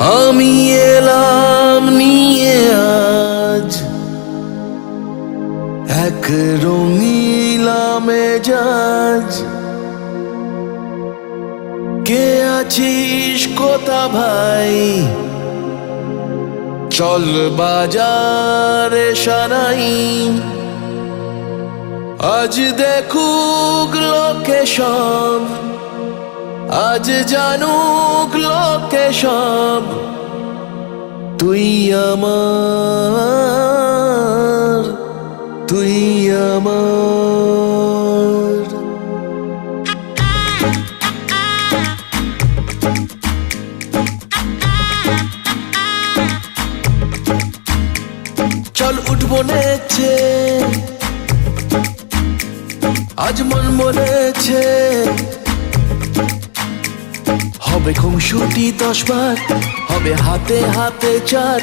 আমি এলাম নিয়ে আজ এক রঙিলা মেজাজ। কে আছিস কোথা ভাই, চল বাজারে সানাই। আজ দেখুক লোকে সব, আজ জানুক লোকে সব, তুই আমার, তুই আমার। চল উঠবো নেচে, আজ মন বলেছে হবে খুনসুটি 10 বার, হবে হাতে হাতে চার।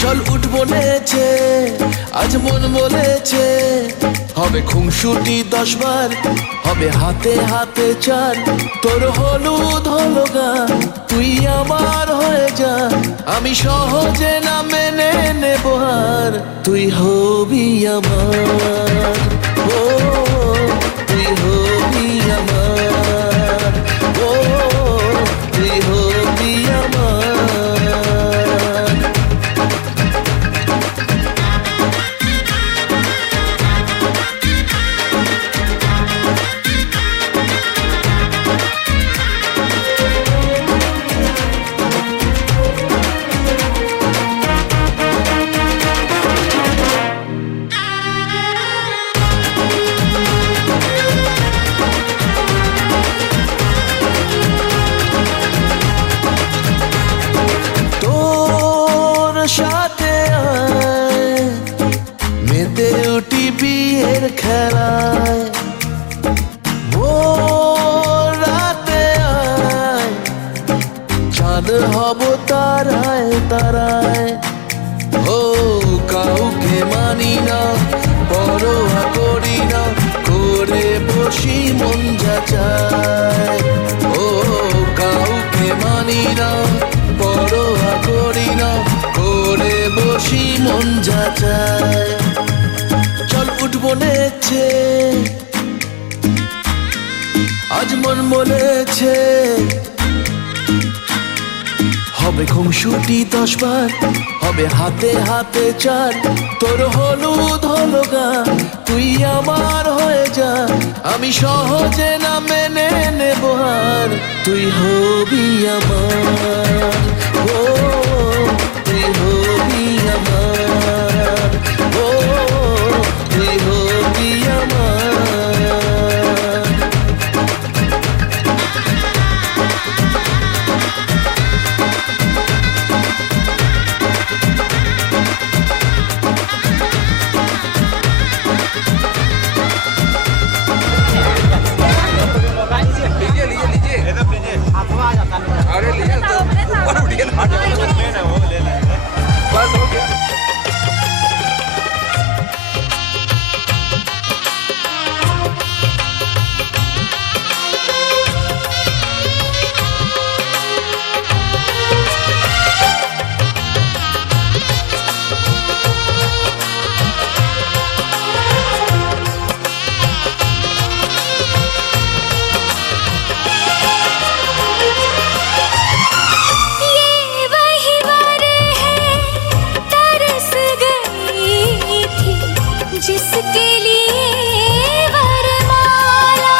চল উঠবো নেচে, আজ মন বলেছে হবে খুনসুটি 10 বার, হবে হাতে হাতে চার। তোর হলুদ হলো গান, তুই আমার হয়ে যা, আমি সহজে না মেনে নেব হার। তুই হবি আমার, ও তুই হবি আমার, ও তুই হবি আমার। সাথে আয় মেতে উঠি বিয়ের খেলায়, ভোর রাতে আয় চাঁদ হব তারায় তারায়। ও কাউকে মানি না, পরোয়া করি না, করে বসি মন যা চায়। ও কাউকে মানি না, পরোয়া করি না, করে বসি মন যা চায়। চল উঠবো নেচে, আজ মন বলেছে হবে খুনসুটি 10 বার, হবে হাতে হাতে চার। তোর হলুদ হলো গান, তুই আমার হয়ে যা, আমি সহজে না মেনে নেব হার। তুই হবি আমার, ও তুই হবি আমার, ও তুই হবি আমার। अरे लिया तो ऊपर उठिए ना, वो ले लें बस हो गया। जिसके लिए वरमाला,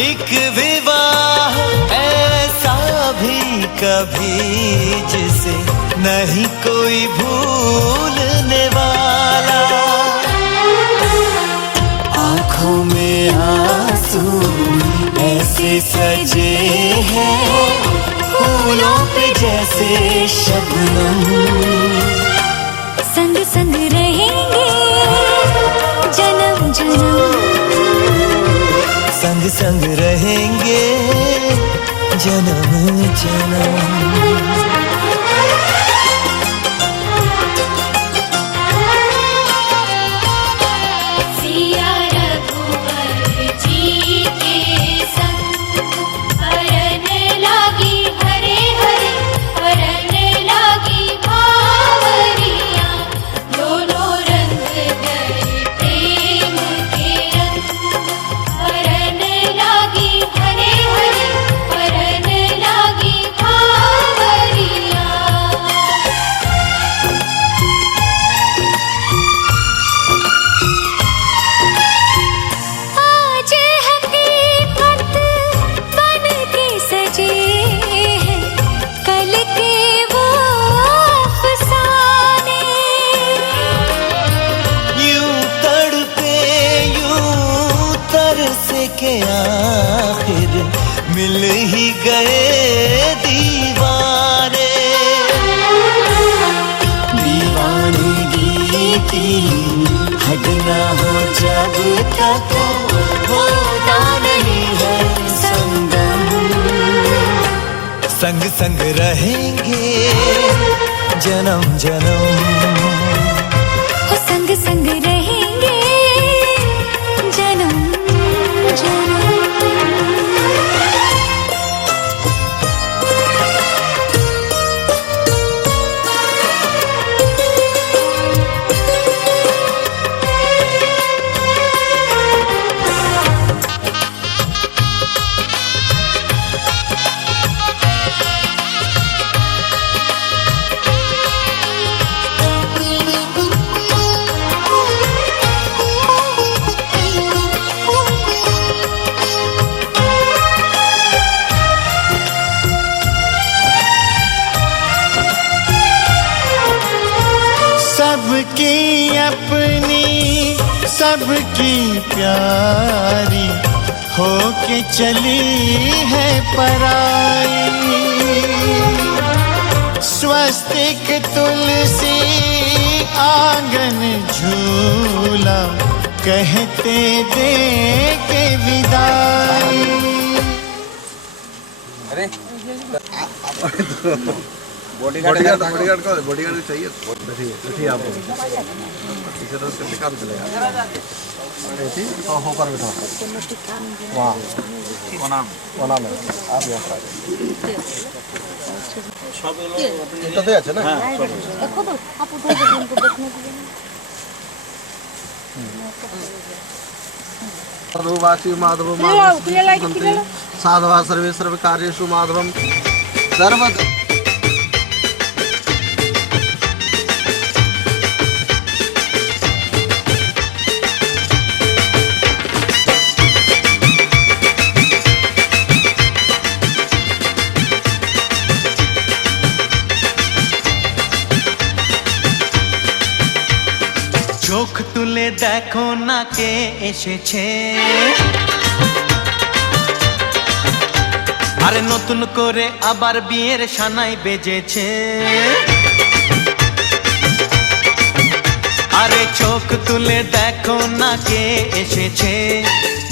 एक विवाह ऐसा भी कभी जिसे नहीं कोई भूलने वाला। आंखों में आंसू ऐसे सजे हैं, फूलों पे जैसे शबनम। संग संग रहेंगे जन्म जन्म, संग संग रहेंगे जन्म जन्म। सिया रघुवर जी के संग, वरन लागी हरे के आखिर मिल ही गए दीवाने। दीवानगी की हद ना हो जब तक होता नहीं है संगम। संग संग रहेंगे जन्म जन्म। हो संग संग रहेंगे जन्म जन्म। सबकी अपनी सबकी प्यारी होके चली है पराई। स्वस्तिक तुलसी आंगन झूला कहते दे के विदाई। अरे बॉडीगार्ड को चाहिए। बैठिए आप इसे तो उसके काम चलेगा। तो होकर बैठो वहाँ वनाम है आप यहाँ पर तो আছে না দেখো তো আপু তো দেখনে দিবেন। सर्ववासी माधव साधवा सर्वे सर्व कार्येषु माधवम सर्वदा। চোখ তুলে দেখো না কে এসেছে, আরে নতুন করে আবার বিয়ের সানাই বেজেছে। আরে চোখ তুলে দেখো না কে এসেছে,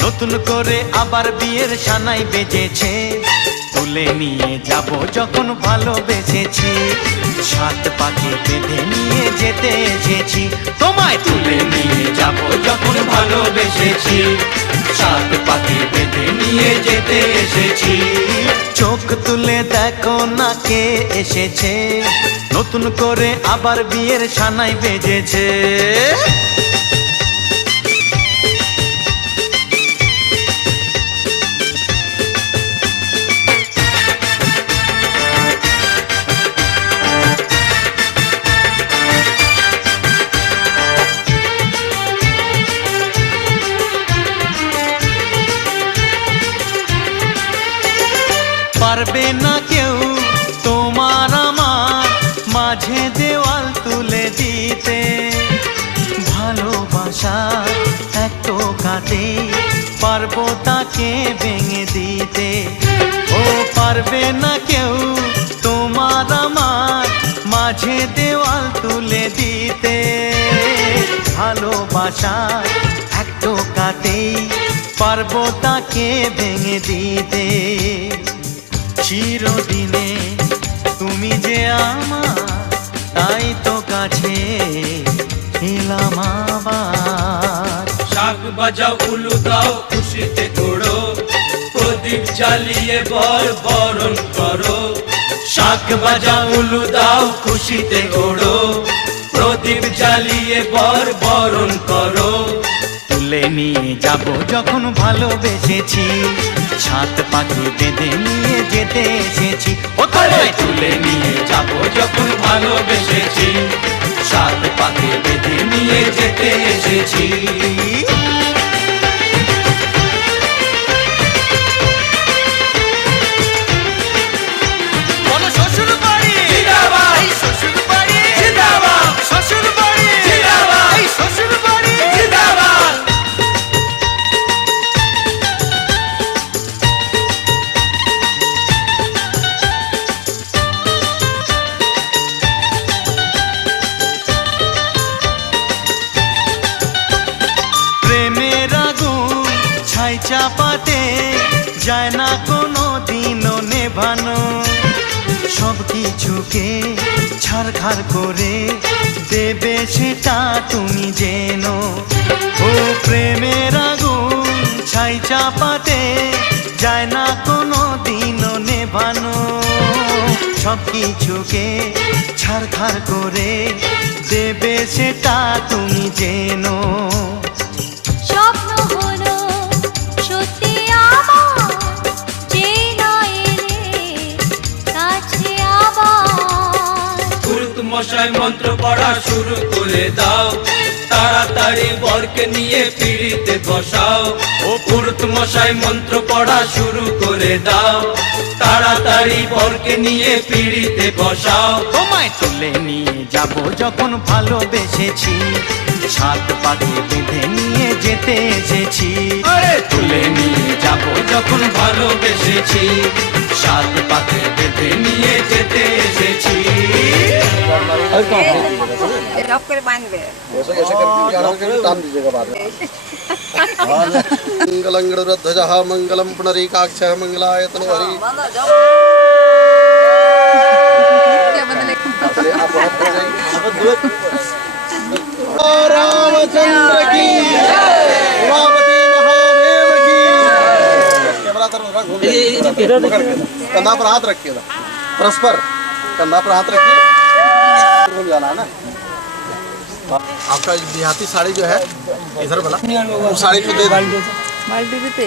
নতুন করে আবার বিয়ের সানাই বেজেছে। তুলে নিয়ে যাব যখন ভালোবেসেছি, সাত পাকে বেঁধে নিয়ে যেতে এসেছি। তোমায় তুলে নিয়ে যাব যখন ভালোবেসেছি, সাত পাকে বেঁধে নিয়ে যেতে এসেছি। চোখ তুলে দেখো না কে এসেছে, নতুন করে আবার বিয়ের সানাই বেজেছে। পারবে না কেউ তোমার আমার মাঝে দেওয়াল তুলে দিতে, ভালোবাসা এত কাটে পারবো তাকে ভেঙে দিতে। ও পারবে না কেউ তোমার আমার মাঝে দেওয়াল তুলে দিতে, ভালোবাসা একটু কাটেই পারবো তাকে ভেঙে দিতে। চিরদিনে তুমি যে আমার, তাই তো কাছে এলাম আবার। শাক বাজাও উলু দাও খুশিতে ঘোড়ো, প্রদীপ জ্বালিয়ে বর বরণ করো। শাক বাজা উলু দাও খুশিতে ওড়ো, প্রদীপ জ্বালিয়ে বর বরণ করো। তুলে নিয়ে যাব যখন ভালোবেসেছি, সাত পাখি বেঁধে নিয়ে যেতে এসেছি। ও তোমায় তুলে নিয়ে যাব যখন ভালোবেসেছি, সাত পাকে বেঁধে নিয়ে যেতে এসেছি। বলো শ্বশুর বাড়ি জিন্দাবাদ, এই শ্বশুর বাড়ি জিন্দাবাদ, শ্বশুর বাড়ি জিন্দাবাদ, এই শ্বশুর বাড়ি জিন্দাবাদ। চাপাতে যায় না কোনো দিনও নেভানো, সব কিছুকে ছারখার করে দেবে সেটা তুমি জেনো। ও প্রেমের আগুন ছাই চাপাতে যায় না কোনো দিনও নেভানো, সব কিছুকে ছারখার করে দেবে সেটা তুমি জেনো। স্বপ্ন হলো সত্যি আবার, যে নয় এলে কাছে আবার। পুরুত মশাই মন্ত্র পড়া শুরু করে দাও, তাড়াতাড়ি বরকে নিয়ে পিড়িতে বসাও। ও পুরুত মশাই মন্ত্র পড়া শুরু করে দাও, তাড়াতাড়ি বরকে নিয়ে পিড়িতে বসাও। তোমায় তুলে নিয়ে যাব যখন ভালোবেসেছি, সাত পাকে বেঁধে নিয়ে যেতে এসেছি। আরে তুলে নিয়ে যাব যখন ভালোবেসেছি, সাত পাকে বেঁধে নিয়ে যেতে এসেছি। रब कर बांधबे ऐसे करके आराम से टान दीजिएगा बाद में। मंगलं गरुड़ध्वजः मंगलं पुंडरीकाक्षः मंगलायतनो हरि। क्या बदले चलिए आप वहाँ पे जाइए। रामचंद्र की उमापति महादेव की। कैमरा तरफ घूमिए, कंधा पर हाथ रखिएगा, परस्पर कंधा पर हाथ रखिए। घूम जाना है ना। आपका देहाती साड़ी जो है इधर वाला, वो साड़ी को दे दो। बाल्टी भी ते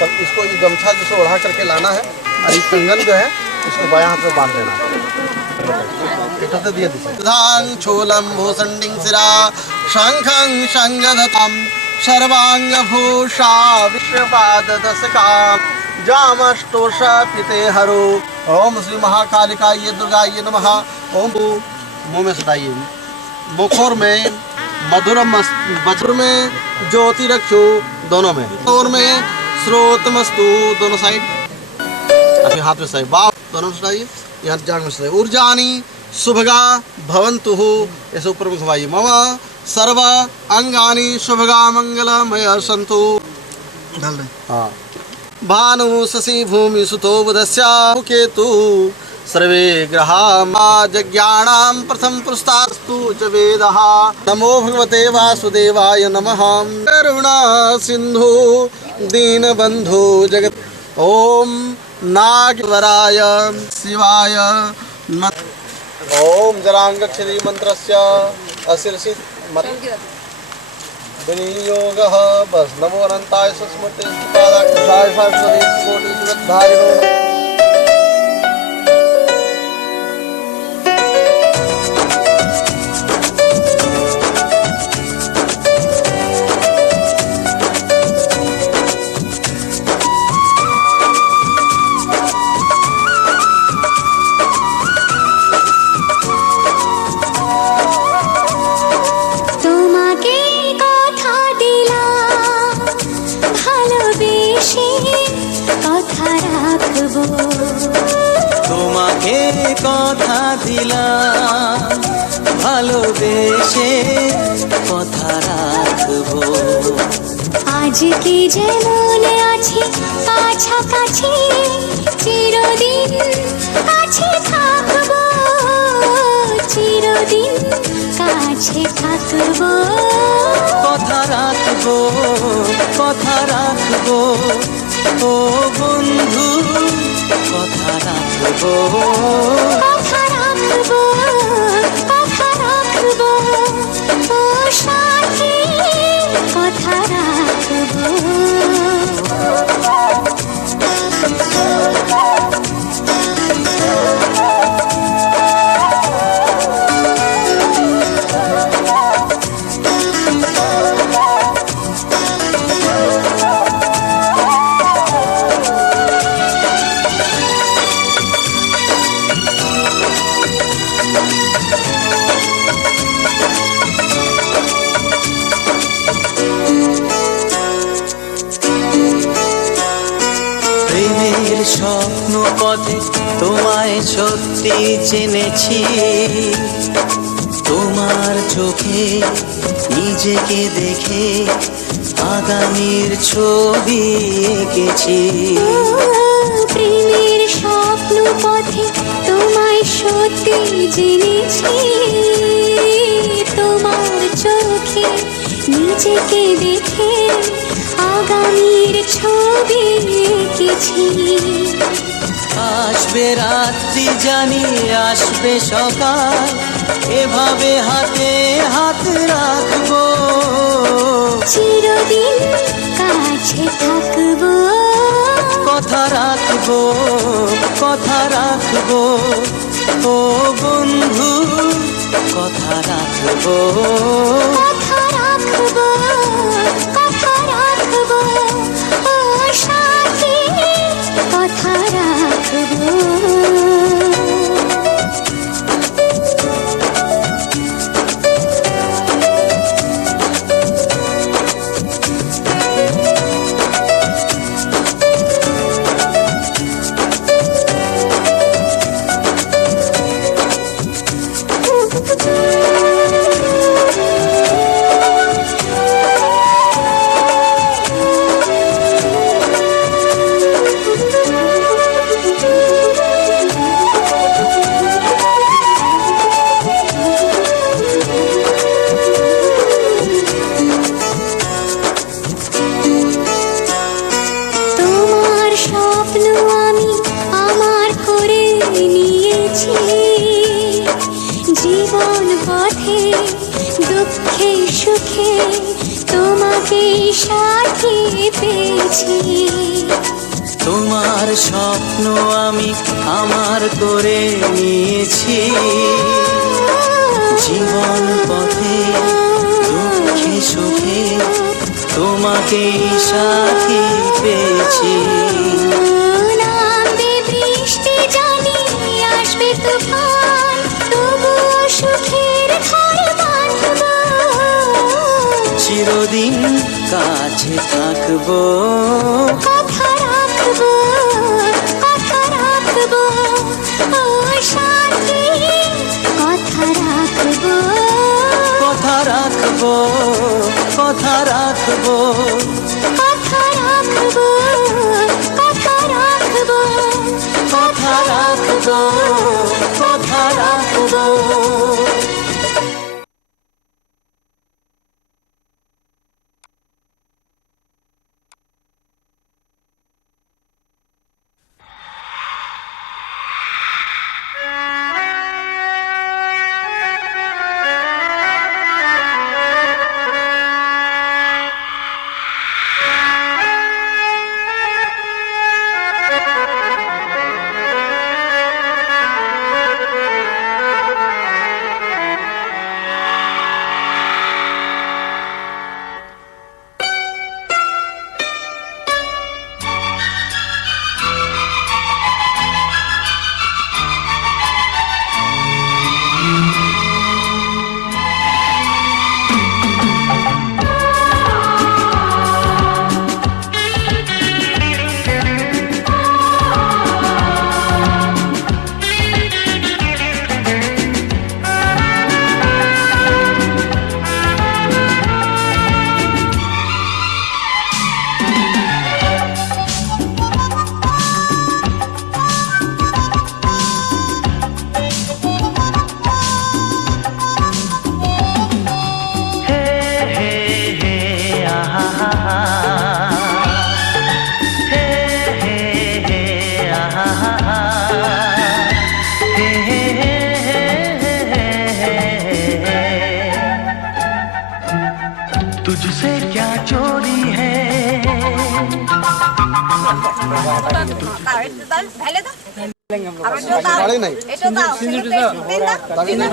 तब इसको ये गमछा जिसको ओढ़ा करके लाना है, और ये कंगन जो है इसको बायां हाथ में बांध देना है। इधर दिए धांग छोलम भूसंडिंग सिरा शंखं शंगधतम सर्वांग भूषा विश्वपाद दशकाम जामष्टोषा पिते हरो। ओम श्री महाकालिकाय दुर्गाय नमः। ओम मुंह में सटाइए, मुखोर में मधुरम, वज्र में ज्योति रखो दोनों में, और में स्रोतमस्तु दोनों साइड, अपने हाथ में सटाइए, बाप दोनों सटाइए, यहाँ जांग में सटाइए। ऊर्जानी शुभगा भवन्तु, ऐसे ऊपर में घुमाइए। मम सर्व अंगानी शुभगा मंगलमय सन्तु। ढल रहे हाँ। भानु शशि भूमि सुतो बुधस्य केतु सर्वे ग्रहा यज्ञाणां प्रथम पुरस्तास्तु च वेदः। नमो भगवते वासुदेवाय नमः। करुणा सिंधु दीनबंधु जगत। ओम नागवराय शिवाय ओम जरांगक्षरी मंत्रस्य अशिरसित विनियोगः। बस नमो अनंताय सस्मते पादाक्षाय शाश्वते कोटि सुरधारिणो। তোমাকে কথা দিলাম ভালোবেসে কথা রাখবো, তোমাকে কথা দিলাম ভালোবেসে কথা রাখবো। আজকে যেমন আছি কাছাকাছি চিরদিন কাছে থাকবো, চিরদিন কাছে থাকবো। কথা রাখবো, কথা রাখবো ও বন্ধু, কথা রাখবো। কথা রাখবো, কথা রাখবো ও সাথী, কথা রাখবো। প্রেমের স্বপ্ন পথে তোমায় সত্যি চিনেছি, তোমার চোখে নিজেকে দেখে আগামীর ছবি এঁকেছি। প্রেমের স্বপ্ন পথে তোমায় সত্যি জেনেছি। তোমার চোখে নিজেকে দেখে আগামীর ছবি এঁকেছি। আসবে রাত্রি জানি আসবে সকাল, এভাবে হাতে হাত রাখবো, চিরদিন কাছে থাকবো, কথা রাখবো, কথা রাখবো, ও বন্ধু কথা রাখবো। কথা রাখবো, কথা রাখবো, ও সাথী কথা রাখবো। তোমার স্বপ্ন আমি আমার করে নিয়েছি। জীবন পথে দুঃখে সুখে তোমাকে সাথী পেয়েছি। তোমার স্বপ্ন আমি আমার করে নিয়েছি। জীবন পথে দুঃখে সুখে তোমাকে সাথী পেয়েছি। নামবে বৃষ্টি জানি আসবে তুফান, তবুও সুখের ঘর বাঁধবো, চিরদিন কাছে থাকবো, কথা রাখবো, কথা রাখবো, ও সাথী কথা রাখবো, কথা রাখবো, কথা রাখবো, কথা রাখবো, কথা রাখবো, কথা রাখবো, কথা রাখবো। तुझसे क्या चोरी है ঢালে দাও বাড়ি নাই এটা দাও বাড়ি নাই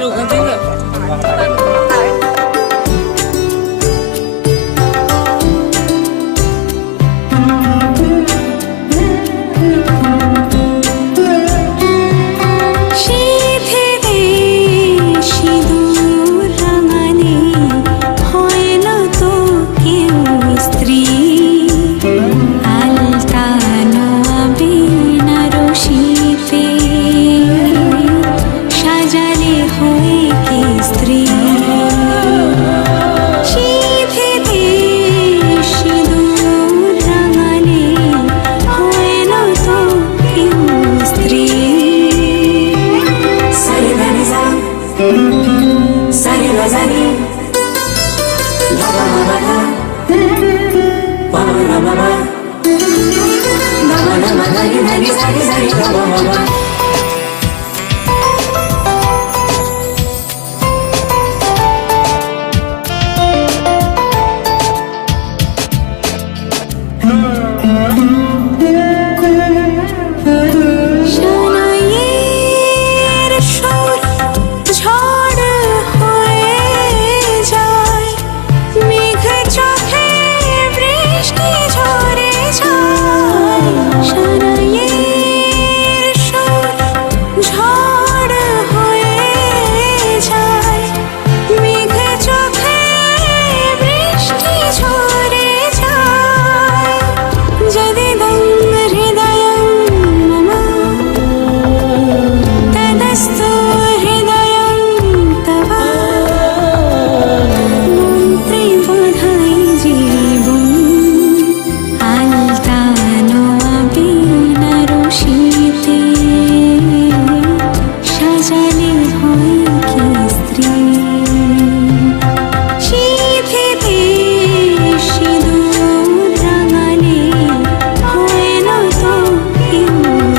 সাজালে হয়ে কি স্ত্রী শানাইয়ের সুর ঝড় হয়ে যায়, মেঘ চোখে বৃষ্টি ঝরে যায়। শানাইয়ের সুর ঝড় হয়ে যায়, মেঘ চোখে বৃষ্টি ঝরে যায়। যদিদং হৃদয়ং মম তদস্তু হৃদয়ং তব, মন্ত্রে বোধাই জীবন আলতানো বিনারসিতে, সাজালে হয় কি স্ত্রী। শীতেতে সিঁদুর রাঙালে হয় না তো কেউ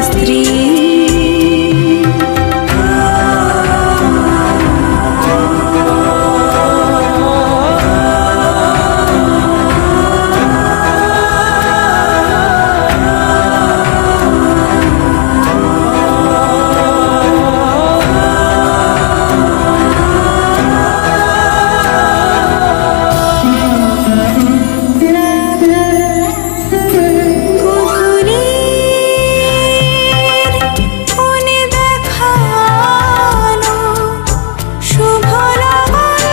স্ত্রী। গধূলির কোণে দেখানো শুভ লগন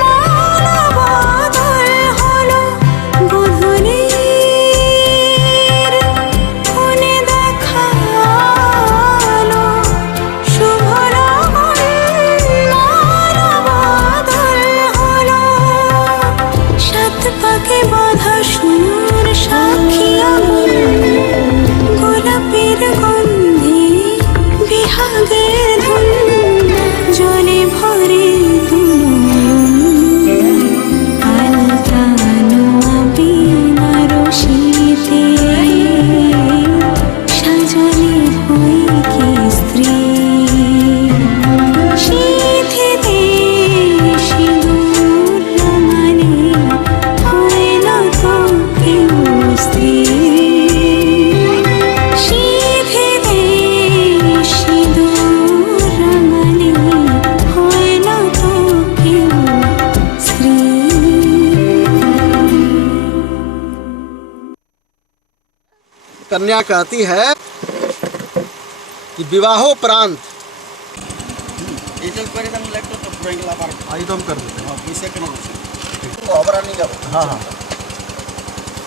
মনোবদল হলো। গধূলির কোণে দেখানো শুভ লগন মনোবদল হলো। সাত পাকে বাঁধা সুর সাক্ষী আগুন, গোলাপের গন্ধে বিহাগের ধুন, জলে ভরে দুনয়ন আলতানো বিনারসিতে, সাজালে হয় কি স্ত্রী। শীতেতে সিঁদুর রাঙালে হয় না তো কেউ স্ত্রী। শীতেতে সিঁদুর রাঙালে হয় না তো কেউ স্ত্রী। कन्या कहती है कि विवाहोपरांत एकदम कर देते हैं। हाँ हाँ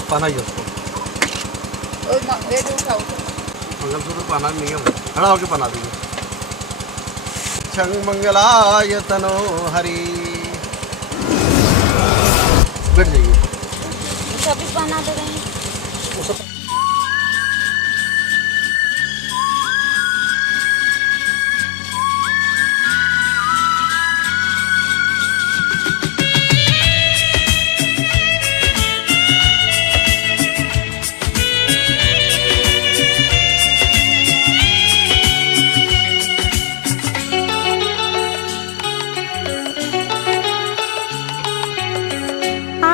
पाना ही उसको ওই রেডি উঠাও। मंगलसूत्र पाना नहीं है, खड़ा होके पहना दीजिए। छंग मंगलाय तनो हरि, बैठ जाइए। सभी बना दे रहे हैं।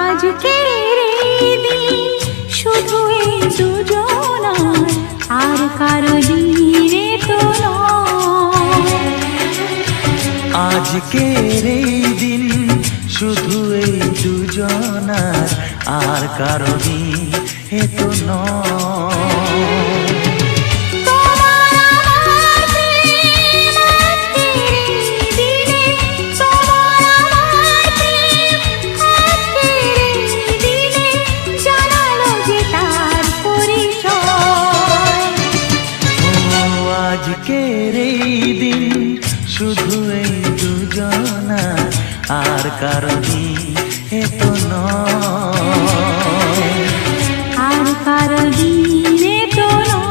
আজকের এই দিন শুধু এই দুজনার, আর কারো দিনে তো নয়। আজকের এই দিন শুধু এই দুজনার, আর কারো দিন এ তো নয়। তোমার আমার প্রেম আজকের এই দিনে, তোমার আমার প্রেম আজকের এই দিনে, জানালো যে তার পরিচয়। ও আজকের এই দিন শুধু এই দুজনার, আর কারো দিন এ তো নয়। আর কারো দিনে তো নয়।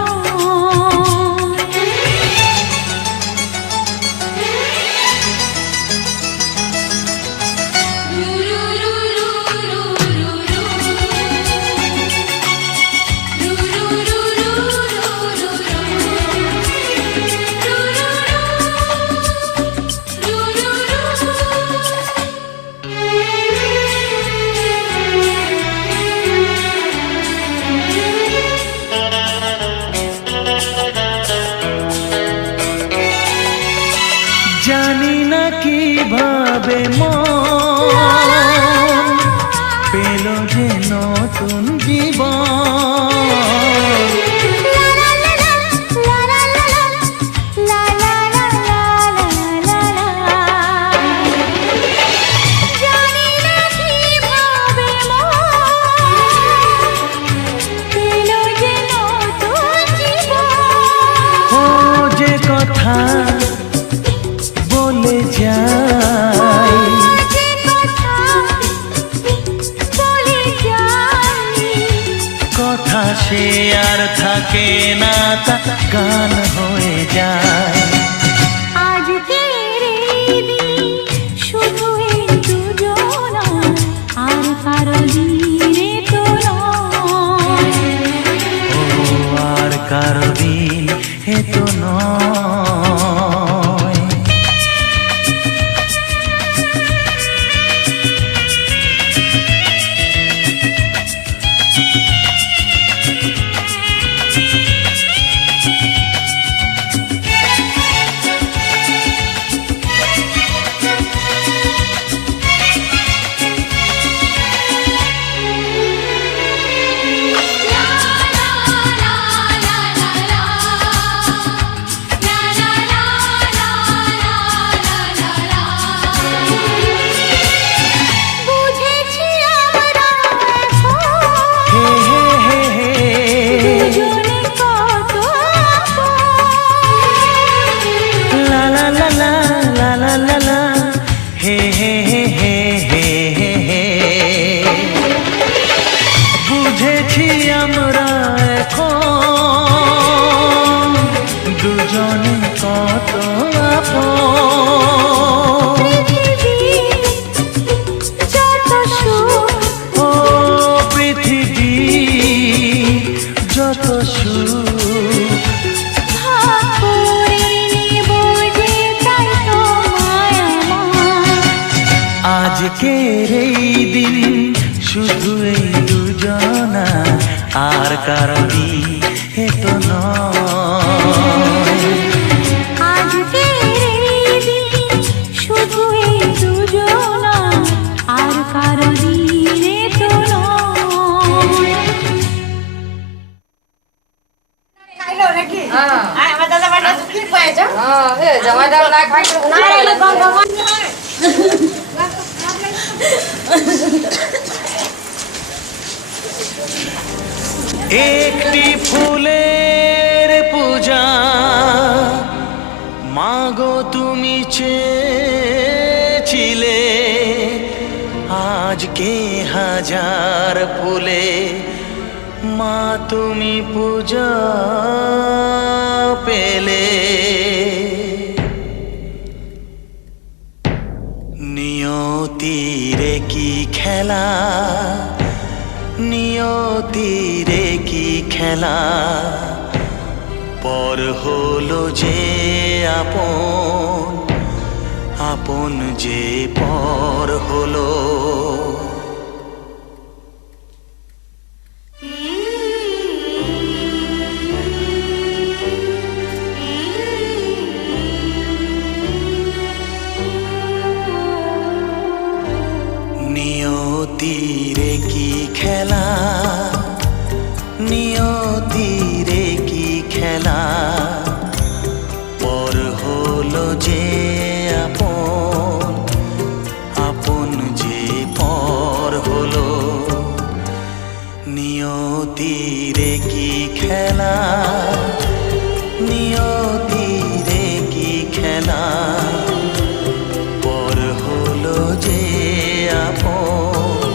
থাকে না তা গান হয়ে যায়। আজকের এই দিন শুধু এই দুজনা, আর কারো দিনে তো নয়। ও আর কারো দিন এ তো নয়। বুঝেছি আমরা এখন হে হে হে হে দুজনে কত আপন। লা লা লা লা লা লা লা লা হে হে হে হে হে হে হে। বুঝেছি আমরা এখন দুজনে কত আপন। যত সুখ ও পৃথিবী যত সুখ ভাগ করে নেব যে, তাই তো মায়া আমার। আজকের এই দিন শুধু এই দুজনা, আর কারণই এ তো নয়। আজকের এই দিন শুধু এই দুজনা, আর কারো দিনে তো নয়। জামাইটা না খাইতে একটি ফুলের পূজা মাগো তুমি চেয়েছিলে, আজকে হাজার ফুলে মা তুমি পূজা পেলে। নিয়তিরে কি খেলা, নিয়তিরে কি খেলা, পর হলো যে আপন, আপন যে পর হলো। নিয়তিরে কি খেলা, নিয়তিরে কি খেলা, পর হলো যে আপন, আপন যে পর হলো। নিয়তিরে কি খেলা, নিয়তিরে কি খেলা, পর হলো যে আপন,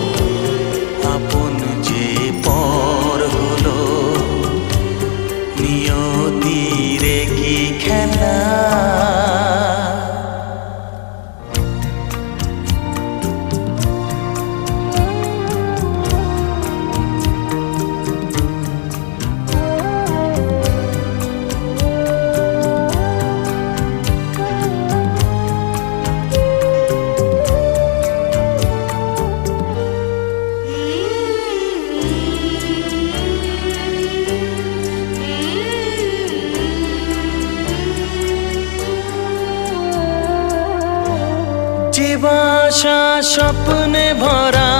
আপন যে পর হলো। নিয়তিরে কি খেলা। যে বাসা স্বপ্নে ভরা,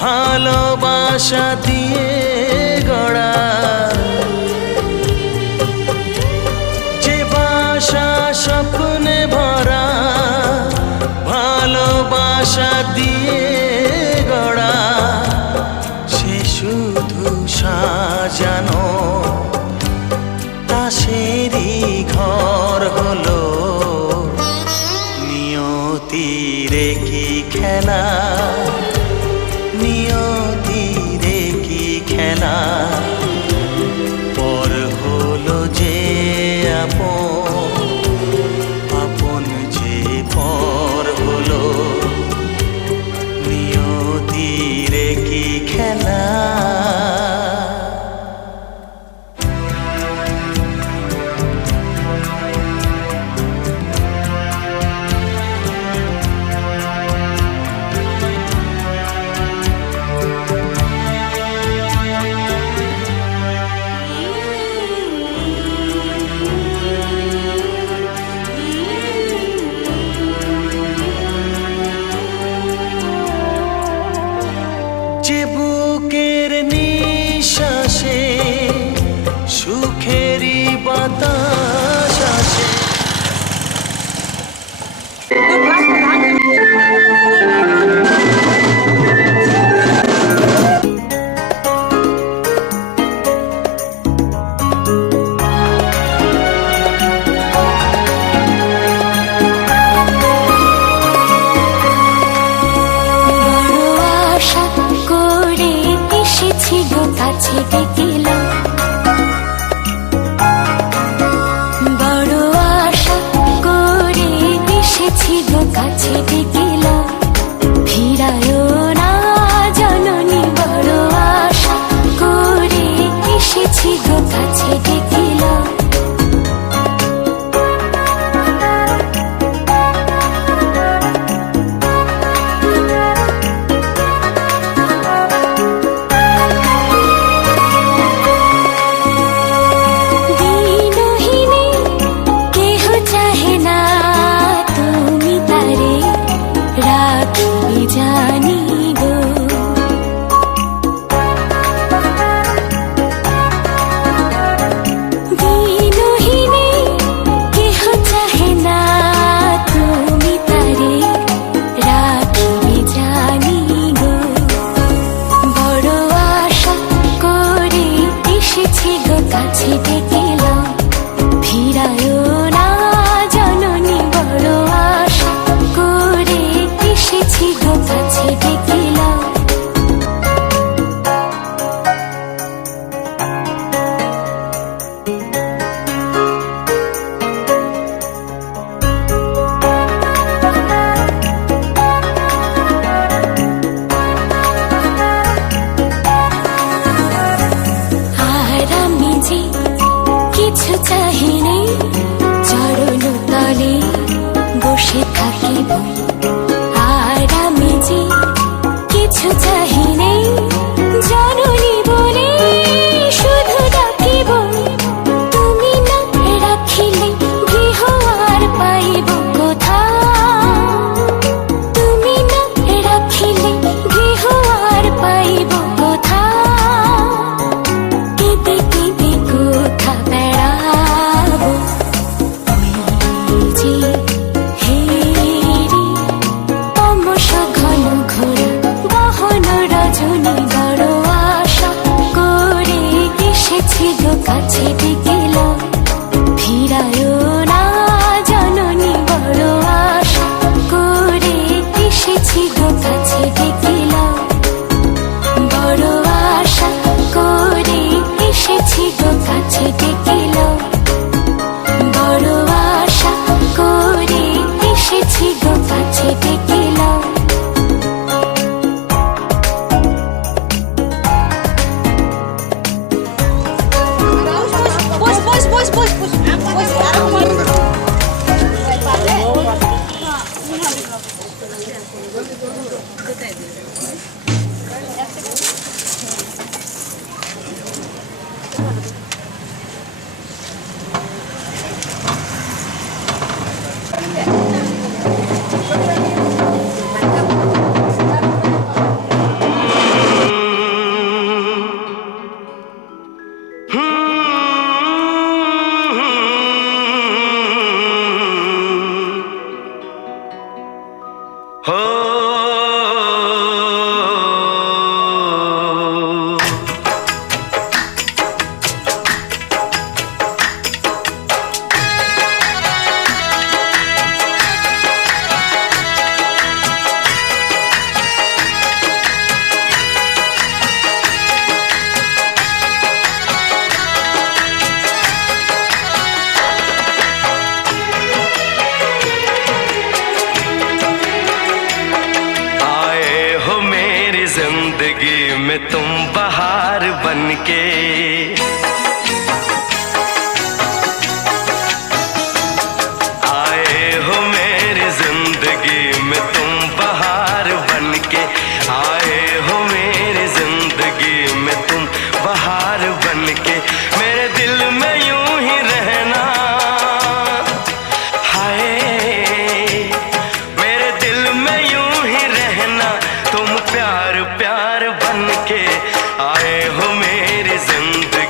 ভালোবাসা দিয়ে গড়া, যে বাসা স্বপ্নে ভরা, ভালোবাসা দিয়ে গড়া, সে শুধু সাজানো তাসেরই ঘর হলো। নিয়তিরে কি খেলা, নিয়তিরে কি খেলা, কাছে ডেকেলাম বড় আশা করে এসেছি গো কাছে ডেকেলাম ফিরায়ও না জননী বড় আশা করে এসেছি গো কাছে ডেকেলাম দিনহীনে কেহ চাহে না তুমি তারে রাখিবে জানি গো দিনহীনে কেহ চাহে না তুমি তারে রাখিবে জানি গো বড় আশা করে এসেছি গো কাছে ডেকেলাম ফিরায়ও না জননী বড় আশা করে এসেছি গো কাছে ডেকেলাম আর আমি যে কিছু চাহিনি চরণ তলে বসে থাকিব আর আমি যে কিছু চাহিনি জননী বলে শুধু ডাকিব তুমি না রাখিলে গৃহ আর পাইব কোথা তুমি না রাখিলে গৃহ আর পাইব কোথা কেঁদে কেঁদে কোথা বেড়াবো ওই যে হেরি তমস ঘন ঘোরা গহন রজনী বড় আশা করে এসেছি গো কাছে ডেকেলাম ফিরায়ও না জননী বড় আশা করে এসেছি গো কাছে ডেকেলাম বড় আশা করে এসেছি গো কাছে ডেকেলাম বড় আশা করে এসেছি গো কাছে ডেকেলাম जिंदगी में तुम बहार बनके आए हो मेरी जिंदगी में तुम बहार बनके आए हो मेरी जिंदगी में तुम बहार बनके मेरे दिल में यूं ही रहना हाय मेरे दिल में यूं ही रहना तुम प्यार प्यार बनके आए हो मेरी जिंदगी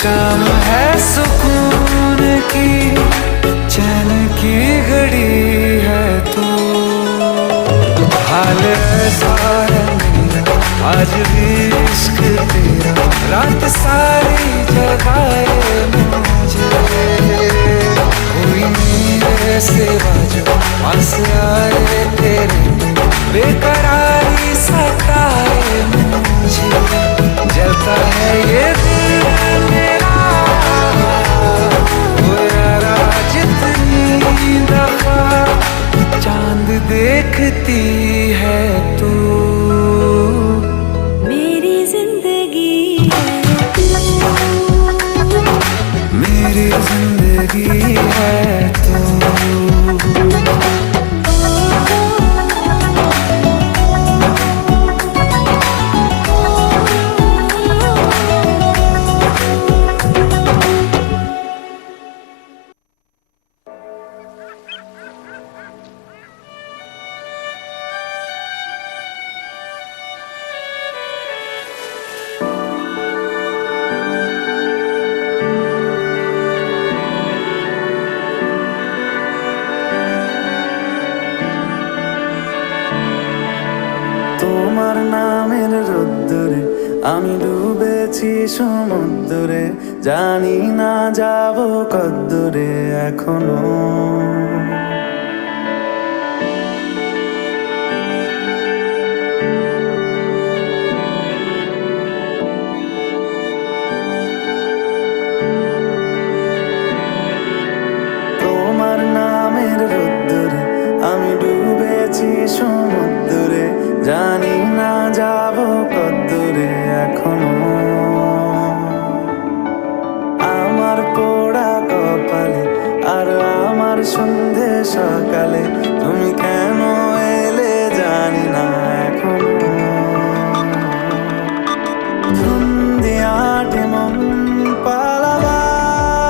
शाम है सुकून की, चैन की घड़ी है तू। हाल ऐसा है मेरा आज भी इश्क तेरा, रात सारी जगाए मुझे। कोई मेरे सिवा जो पास आए तेरे, बेकरारी सताए मुझे। जलता है ये दिल मेरा, वो यारा जितनी दफा चांद देखती है तू। मेरी जिंदगी है तू, मेरी जिंदगी है तू। তোমার নামের রোদ্দুরে আমি ডুবেছি সমুদ্রে, জানি না যাব কদ্দুরে এখনো। তোমার নামের রোদ্দুরে আমি ডুবেছি সমুদ্রে, জানি না যাব কদ্দুরে এখনো। আমার পোড়া কপালে আর আমার সন্ধে সকালে, তুমি কেন এলে জানি না এখনো। ধুন্দিয়াটে মন পালাবার,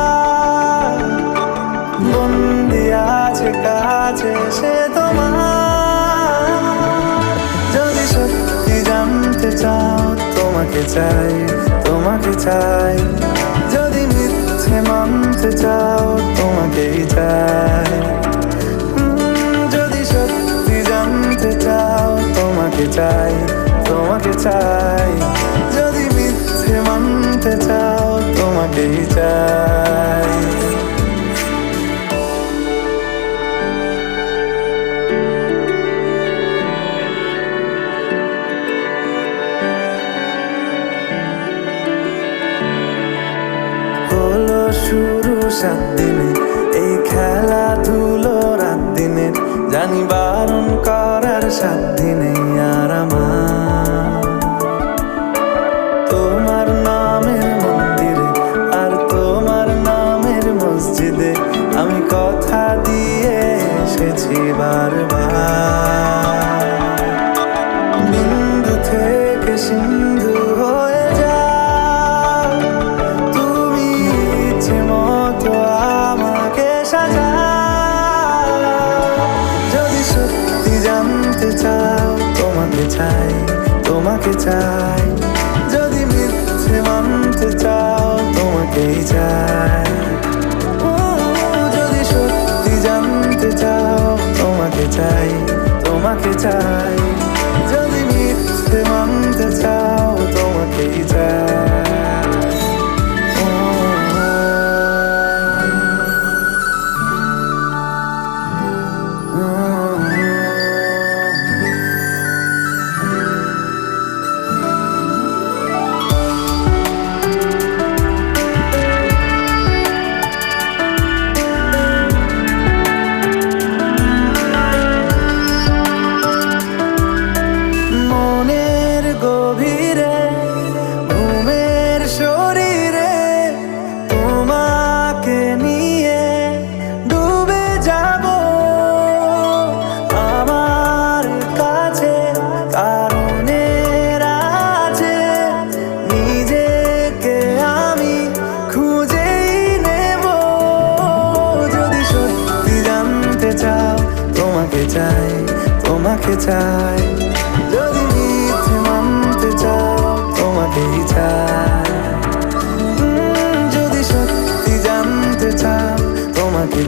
বন্দি আছে কাছে সে তোমার। যদি সত্যি জানতে চাও তোমাকে চাই, তোমাকে চাই। যদি মিথ্যে মানতে চাও তোমাকেই চাই। যদি সত্যি জানতে চাও তোমাকে চাই, তোমাকে চাই। যদি মিথ্যে মানতে চাও তোমাকেই চাই। হলো শুরু 7 দিনে এই খেলাধুলো রাত দিনে, জানি বারণ করার সাধ্য নেই আর আমার। তোমার নামের মন্দিরে আর তোমার নামের মসজিদে আমি কথা দিয়ে এসেছি বারবার। বিন্দু থেকে সিন্ধু হয়ে যাও তুমি, ইচ্ছে মতো আমাকে সাজাও। যদি সত্যি জানতে চাও তোমাকে চাই, তোমাকে চাই। যদি মিথ্যে মানতে চাও তোমাকেই চাই। যদি সত্যি জানতে চাও তোমাকে চাই, তোমাকে চাই। যদি মিথ্যে মানতে চাও তোমাকেই চাই। মনের গভীরে ঘুমের শরীরে তোমাকে নিয়ে ডুবে যাব। আমার কাছে কারণের আছে, নিজেকে আমি খুঁজেই নেব। যদি সত্যি জানতে চাও তোমাকে চাই, তোমাকে চাই। যদি মিথ্যে মানতে চাও তোমাকেই চাই।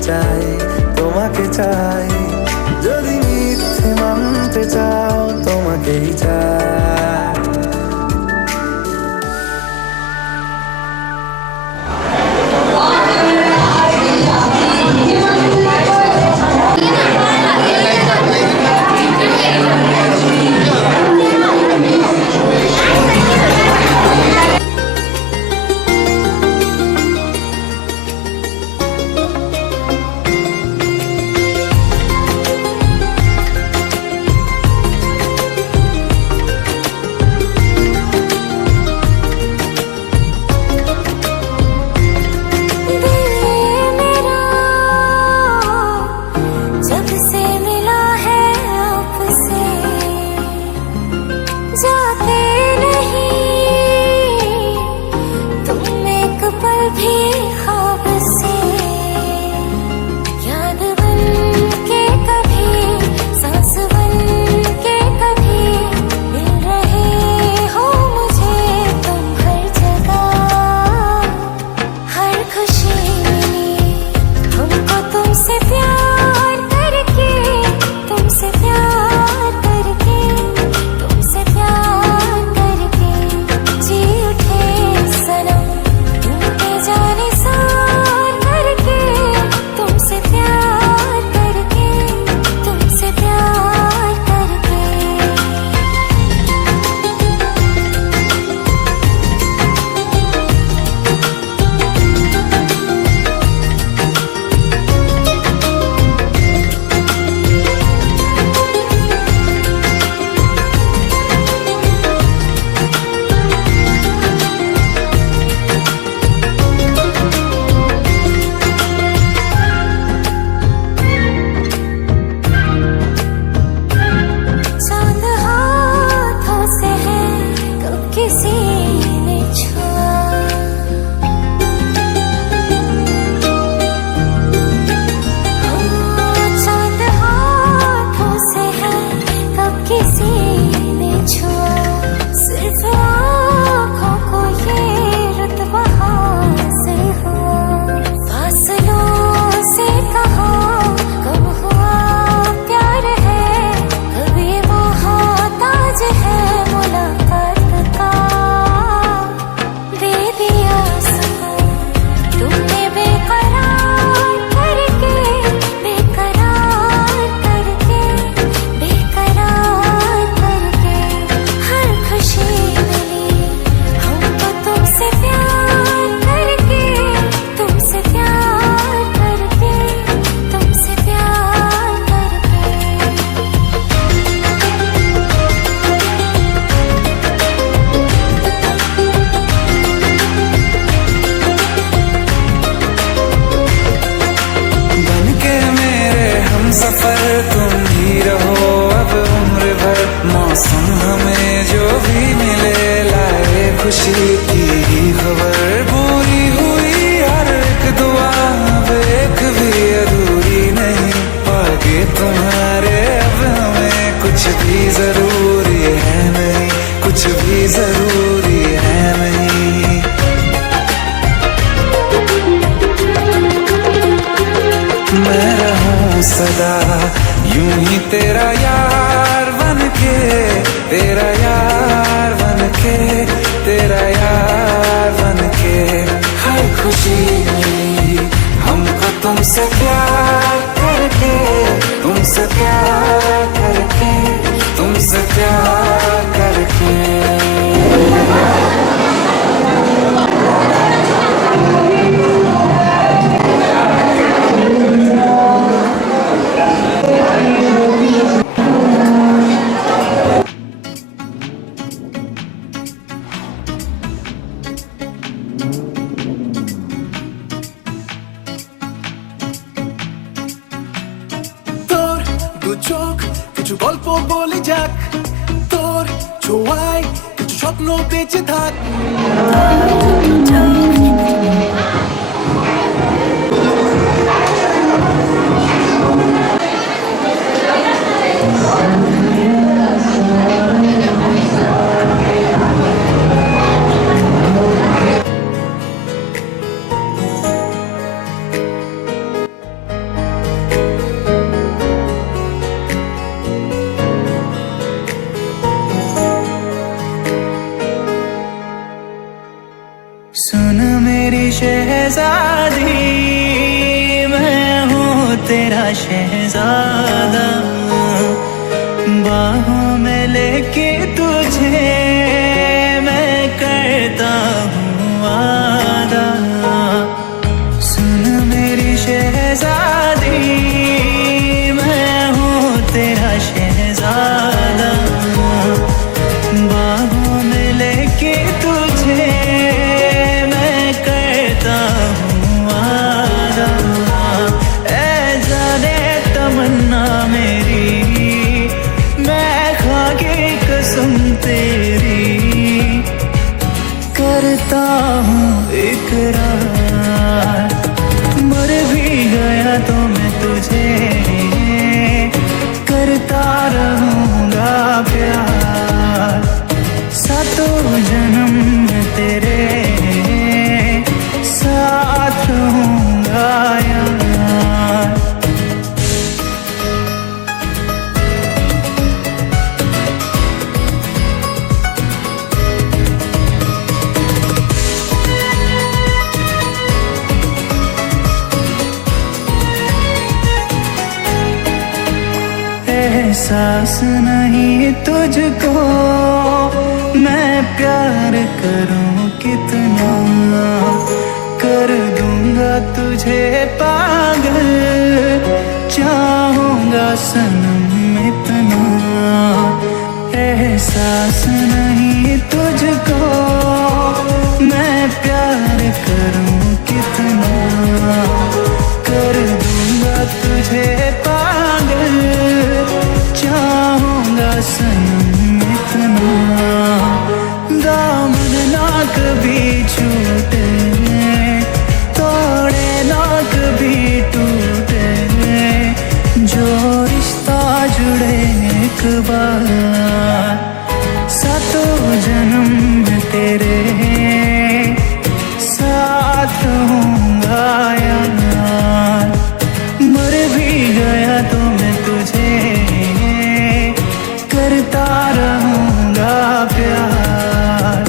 চাই, তোমাকে চাই। যদি মিথ্যে মানতে চাও, তোমাকেই চাই। जब से मिला है आपसे जाते नहीं तुम एक पल भी ख्वाब से याद बन के कभी सांस बन के कभी मिल रहे हो मुझे तुम हर जगह हर खुशी मिली हमको तुमसे प्यार करके तुमसे प्यार करके तुमसे प्यार करके जी उठे सनम तुमके जाने सार करके तुमसे प्यार करके तुमसे प्यार करके चांद हाथों से है कब किसी ने छुआ चांद हाथों से है कब किसी ने छुआ सिर्फ आँखों को ये रुतबा हासिल हुआ फासलों से कहाँ कब हुआ प्यार है कब ये मोहताज है मुलाकात का दे दिया सुकून तुमने बेकरार करके हर खुशी मिली हमको तुमसे प्यार करके तुमसे प्यार करके तुमसे प्यार करके बनके मेरे हम सफर तुम ही रहो अब उम्र भर मौसम हमें जो भी मिले लाए खुशी की ही खबर पूरी हुई हर एक दुआ अब एक भी अधूरी नहीं आगे तुम्हारे अब हमें कुछ भी जरूरी है नहीं कुछ भी जरूरी है नहीं मैं रहूं सदा यूं ही तेरा यार बनके तेरा यार बनके तेरा यार बनके हर खुशी मिली हमको तुमसे प्यार करके तुमसे प्यार करके तुमसे प्यार करके তোর দু চোখ কিছু গল্প বলে যাক তোর ছোঁয়ায় কিছু স্বপ্ন বেঁচে থাক शहजादा बाहों में लेके तुझे मैं करता हूँ वादा सुन मेरी शहजादी मैं हूँ तेरा शहजादा बाहों में लेके तुझे मैं करता हूँ वादा ऐ जाने तमन्ना मेरी मैं खाके कसम तेरी करता हूँ इकरार मर भी गया तो मैं तुझे करता रहूँगा प्यार सातों जन्म में तेरे साथ रहूँगा यार एहसास नहीं तुझको मैं प्यार करूं कितना कर दूंगा तुझे पागल चाहूंगा सनम इतना एहसास नहीं तुझको मैं प्यार करूं कितना कर दूंगा तुझे पागल चाहूंगा सनम इतना दामन ना कभी छूटे तोड़े ना कभी टूटे जो रिश्ता जुड़े एक बार सातों जन्म में तेरे साथ रहूंगा यार मर भी गया तो मैं तुझे करता रहूंगा प्यार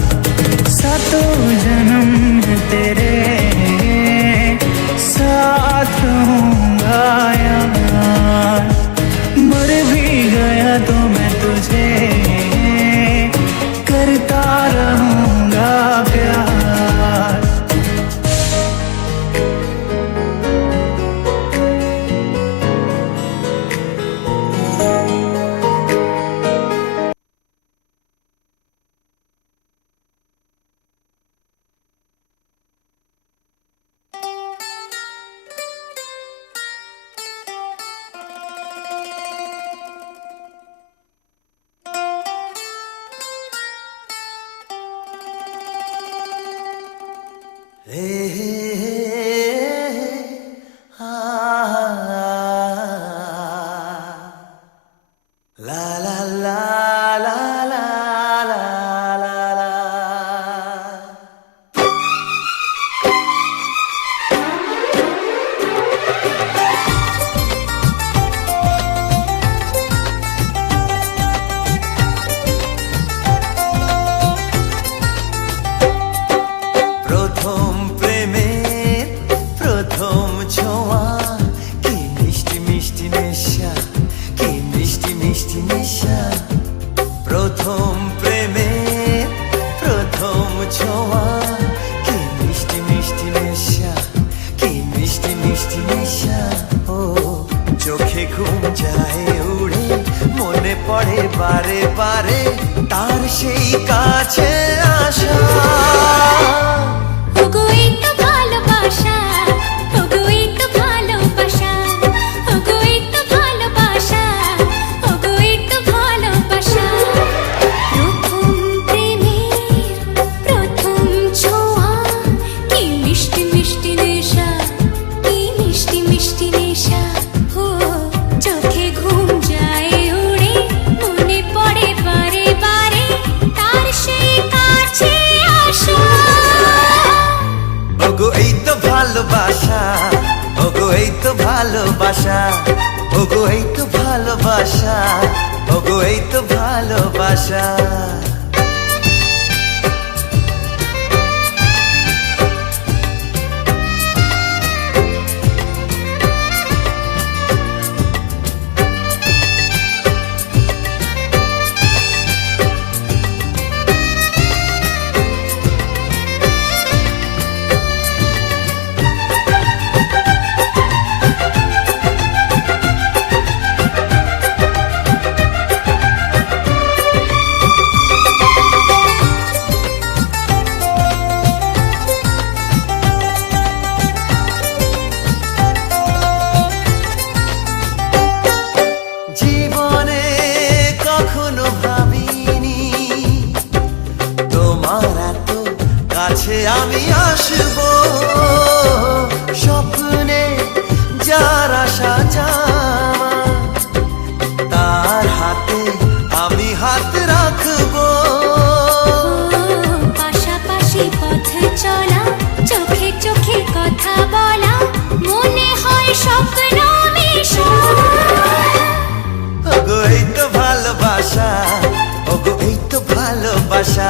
सातों जन्म में तेरे साथ रहूंगा यार मर भी गया तो मैं तुझे करता रहूंगा प्यार প্রথম প্রেমের প্রথম ছোঁয়া কি মিষ্টি মিষ্টি নেশা কি মিষ্টি মিষ্টি নেশা প্রথম প্রেমের প্রথম ছোঁয়া কি মিষ্টি মিষ্টি নেশা কি মিষ্টি মিষ্টি নেশা ও চোখে ঘুম যায় উড়ে মনে পড়ে বারে বারে তার সেই কাছে আসা ওগো এই তো ভালোবাসা ওগো এই তো ভালোবাসা ওগো এই তো ভালোবাসা ওগো এই তো ভালোবাসা প্রথম প্রেমের প্রথম ছোঁয়া কি মিষ্টি মিষ্টি নেশা কি মিষ্টি মিষ্টি নেশা ও চোখে ঘুম যায় উড়ে মনে পড়ে বারে বারে তার সেই কাছে আসা ওগো এই তো ভালোবাসা ওগো এই তো ভালোবাসা ওগো এই তো ভালোবাসা ওগো এই তো ভালোবাসা কাছে আমি আসবো, স্বপ্নে যার আশা যাওয়া, তার হাতে আমি হাত রাখবো। পাশাপাশি পথ চলা, চোখে চোখে কথা বলা, মনে হয় স্বপ্ন মেশা। ওগো এই তো ভালোবাসা, ওগো এই তো ভালোবাসা,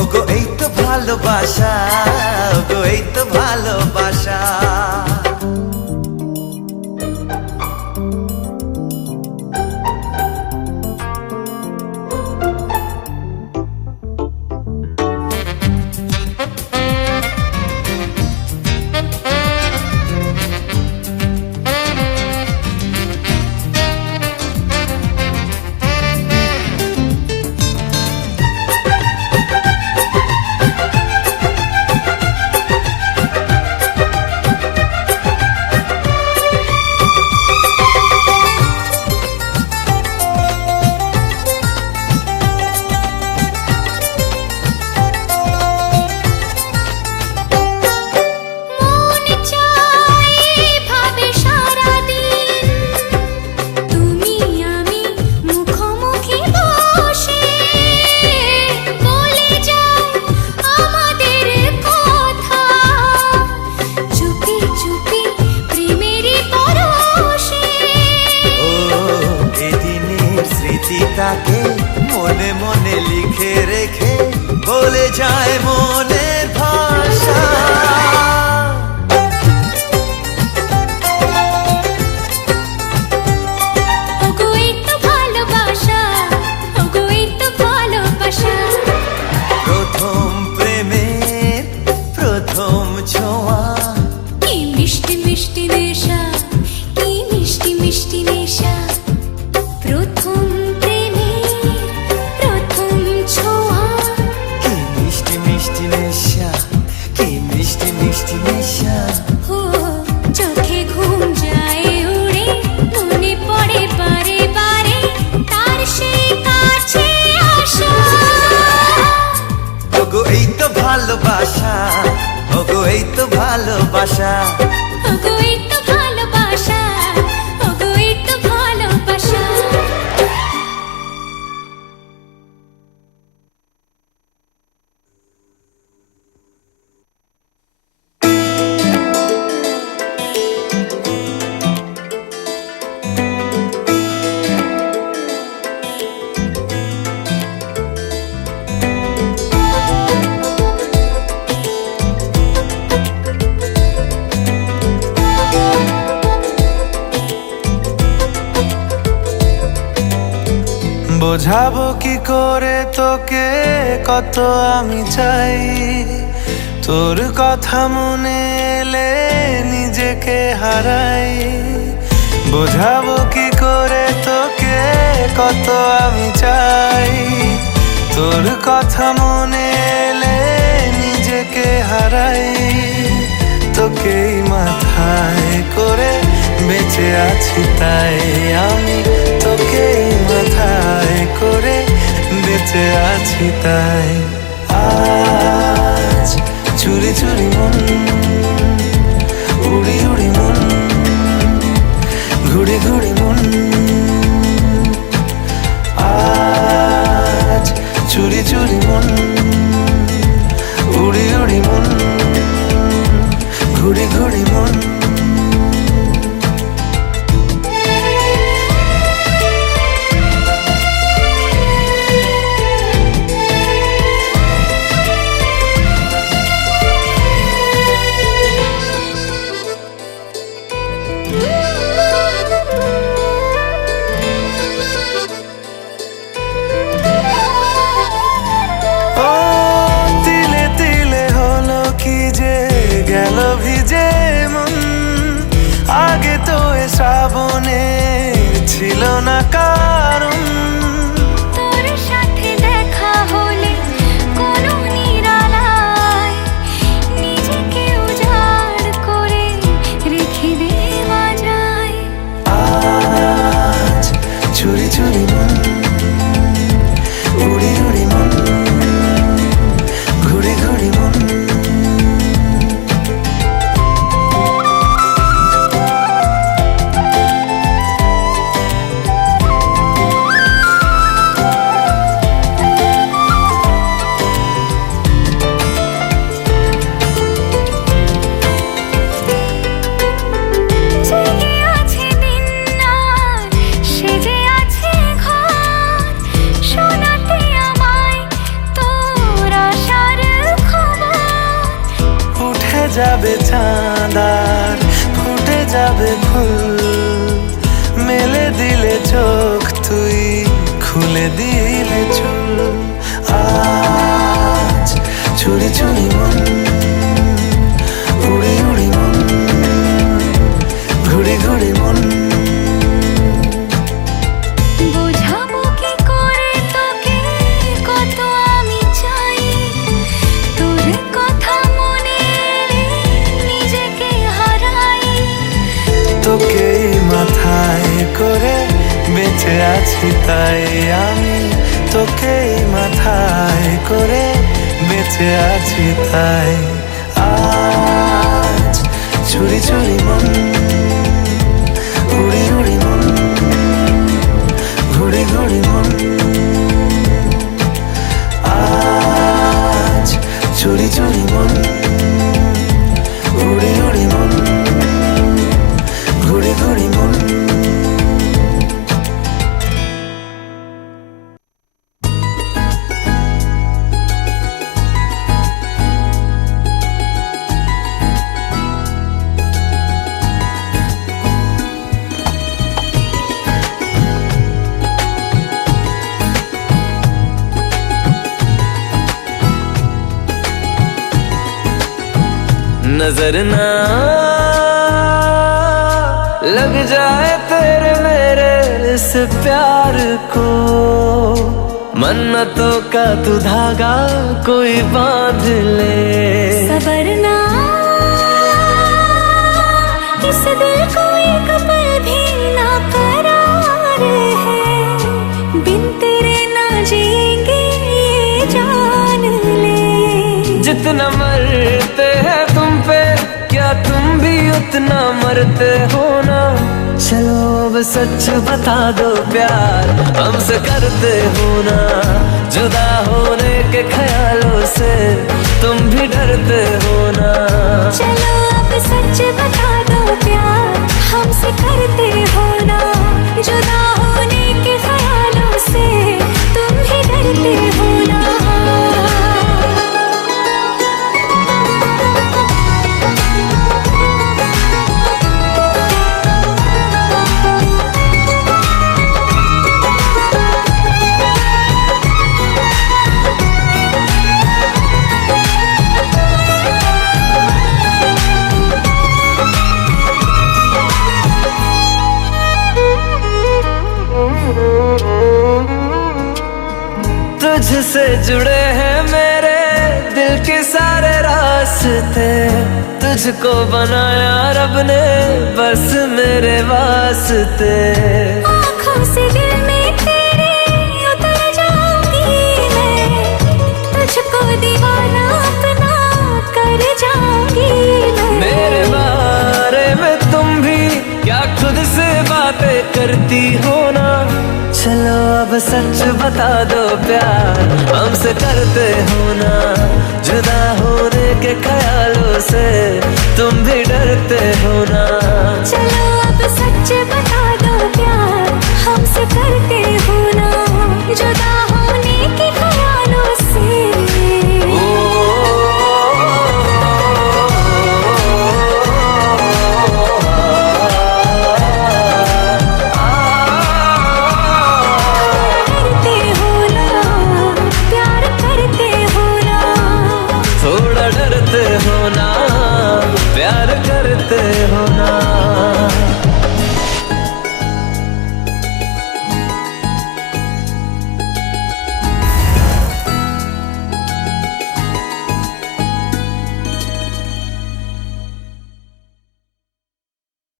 ওগো এই তো ভালোবাসা, ওগো এই তো ভালোবাসা। মন চায় ভাবে সারাদিন, তুমি আমি মুখোমুখি বসে, বলে যায় আমাদের কথা, চুপি চুপি প্রেমেরই পরশে। ও এদিনের স্মৃতিটাকে মনে মনে লিখে রেখে বলে যায় মনের ভাষা। ওগো এই তো ভালোবাসা, ওগো এই তো ভালোবাসা। প্রথম প্রেমের প্রথম ছোঁয়া, কি মিষ্টি মিষ্টি নেশা, কি মিষ্টি মিষ্টি নেশা। প্রথম প্রেমের প্রথম ছোঁয়া, কি মিষ্টি মিষ্টি নেশা, কি মিষ্টি মিষ্টি নেশা। ও চোখে ঘুম যায় উড়ে, মনে পড়ে বারে বারে তার সেই কাছে আসা। ওগো এই তো ভালোবাসা, ওগো এই তো ভালোবাসা। ওগো এই তো ভালোবাসা, ওগো এই তো ভালোবাসা। বোঝাবো কি করে তোকে কত আমি চাই, তোর কথা মনে এলে নিজেকে হারাই। বোঝাবো কি করে তোকে কত আমি চাই, তোর কথা মনে এলে নিজেকে হারাই। তোকেই মাথায় করে বেঁচে আছি তাই আমি, তোকেই মাথায় করে বেঁচে আছি তাই। আজ চুরি চুরি মন, উড়ি উড়ি মন, ঘুড়ি ঘুড়ি মন। আজ চুরি চুরি মন, উড়ি উড়ি মন, ঘুড়ি ঘুড়ি মন। যাবে চাঁদার ফুটে যাবে ফুল মেলে দিলে চোখ তুই খুলে দিলে চুল আজ চুরি চুরি মন উড়ি উড়ি মন ঘুড়ি ঘুড়ি মন বোঝাবো কি করে তোকে কত আমি চাই তোর কথা মনে এলে নিজেকে হারাই তোকে মাথায় করে বেঁচে আছি তাই আমি তোকে মাথায় করে বেঁচে আছি তাই আজ চুরি চুরি মন উড়ি উড়ি মন ঘুড়ি ঘুড়ি মন আজ চুরি চুরি মন উড়ি উড়ি মন ঘুড়ি ঘুড়ি মন नजर ना लग जाए तेरे मेरे इस प्यार को मन्नतों का तू धागा कोई बांध ले सबरना इस दिल को एक पल भी ना करार है बिन तेरे ना जिएंगे ये जान ले जितना मरते हैं तुम पे क्या तुम भी उतना मरते हो ना चलो अब सच बता दो प्यार हमसे करते हो ना जुदा होने के ख्यालों से तुम भी डरते हो ना चलो अब सच बता दो प्यार हमसे करते हो ना जुदा होने के ख्यालों से तुम भी डरते हो ना तुझसे जुड़े हैं मेरे दिल के सारे रास्ते तुझको बनाया रब ने बस मेरे वास्ते आँखों से दिल में तेरे उतर जाऊंगी मैं तुझको दीवाना अपना कर जाऊंगी मैं मेरे बारे में तुम भी क्या खुद से बातें करती हो ना चलो अब सच बता दो प्यार हमसे करते हो ना जुदा होने के ख्यालों से तुम भी डरते हो ना चलो अब सच बता दो प्यार हमसे करते हो